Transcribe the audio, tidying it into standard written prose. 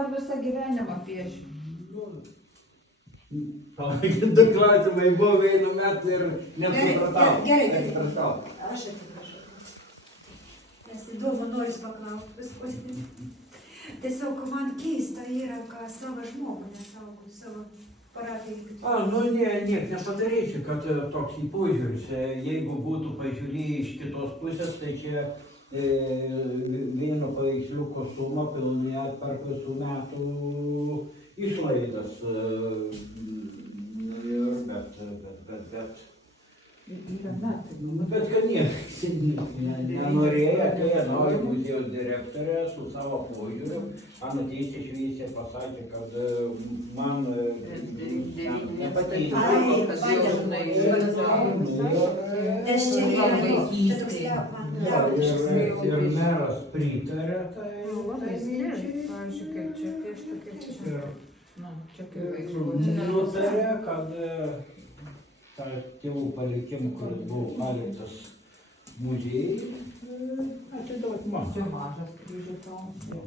gal ir visą gyvenimą pieši. Du klausimai buvo vienu metu ir nesupratau. Gerai. Nesupratau. Aš atsiprašau. Nes įdomu noris paklausti visko. Tiesiog man keista yra, ką savo žmogų nesaugo, savo parapiją. Nu niek nepadarysi, kad toks į požiūris. Jeigu būtų pažiūrėję iš kitos pusės, tai čia vieno paveiksliuko suma pilnai atperka visų metų išlaidas. Bet Yra metai. bet kad niekas nenorėjo, atėjo nauja muziejaus direktorė su savo požiūriu. Ana tiesiai šviesiai pasakė, kad man nepatinka. Kad jau žinai, Nes čia yra vaikystėje. Ir meras pritarė, tai Pavyzdžiui, kaip čia piešta, kaip čia. Nu, čia kaip vaikų. nutarė, kad tą tėvų palikimą, kuris buvo paliktas muziejui, atiduot man. Čia mažas kryžius.